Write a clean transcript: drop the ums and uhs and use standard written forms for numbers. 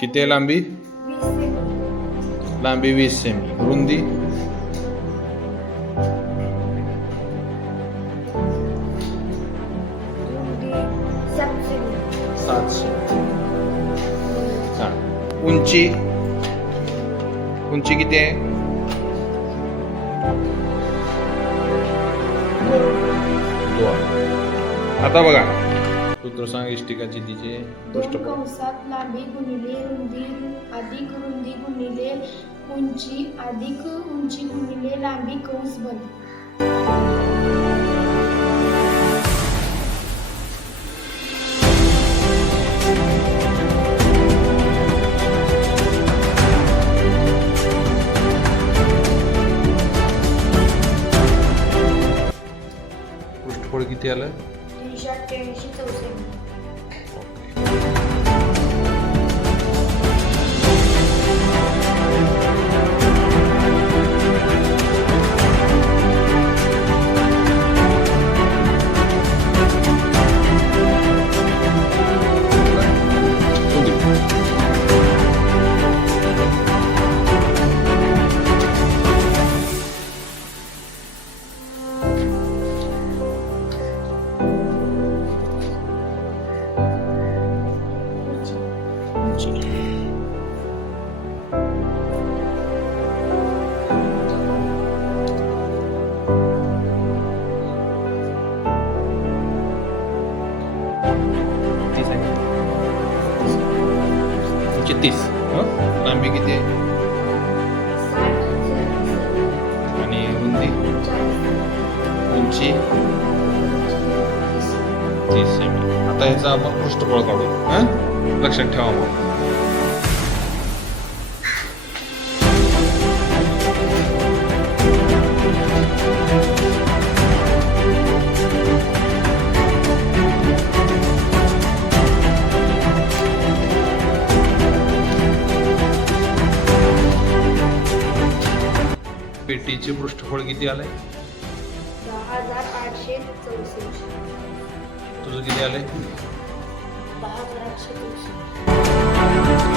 किती आहे लांबी? 20 सेमी. लांबी 20 सेमी. रुंदी? रुंदी 7 सेमी. 7 सेमी. हां. उंची? उंची किती आहे? 2. आता बघा सूत्र सांग इष्टिकाची तिचे 2 पृष्ठफळ. कंसात लांबी गुणिले रुंदी अधिक रुंदी गुणिले उंची अधिक उंची गुणिले लांबी कंस बंद. पृष्ठफळ किती आलं? 388 चौसेमी. उंची 30. लांबी किती आहे? 60 आणि रुंदी? 40 उंची 30 सेमी. आता याचा आपण पृष्ठफळ काढू. लक्षात ठेवा मग. पेटीचे पृष्ठफळ किती आलंय? 10,864. तुझं किती आलंय? 10,864.